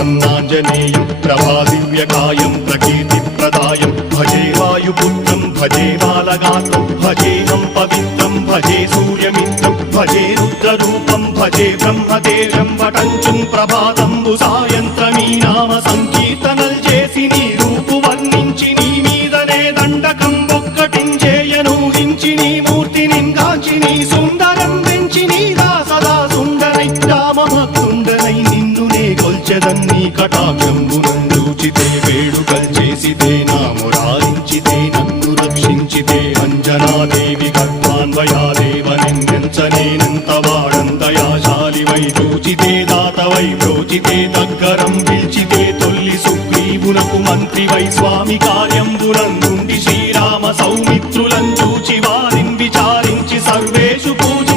प्रसन्नाञ्जनेयं प्रभादिव्यकायं प्रकीर्तिप्रदायं भजे वायुपुत्रं भजे बालगात्रं भजेऽहं पवित्रं भजे सूर्यमित्रं भजे रुद्ररूपं भजे ब्रह्मदेवं वटञ्चुं प्रभाతంబు సాయంత్రమీ నామ సంకీర్తనల్ చేసి నీ రూపు వర్ణించి నీ మీదనే దండకం ఒక్కటించేయను హించి నీ మూర్తిని గాంచి నీ సుందరం వెంచి నీ సదా సుందరై రామభక్తుండనై నిన్నునే కొల్చెదన్ని కటాక్షంబునందూచితే వేడుకల్ చేసితే నా మురారించితే నన్ను రక్షించితే అంజనాదేవి గర్భాన్వయాదేవనెంచనేనంత వాడంతయాశాలివై చూచితే దాతవై ప్రోచితే దగ్గరం పిలిచితే తొల్లి సుగ్రీవునకు మంత్రివై స్వామి కార్యంబునందుండి శ్రీరామ సౌమిత్రులను చూచి వారిని విచారించి సర్వేషు పూజ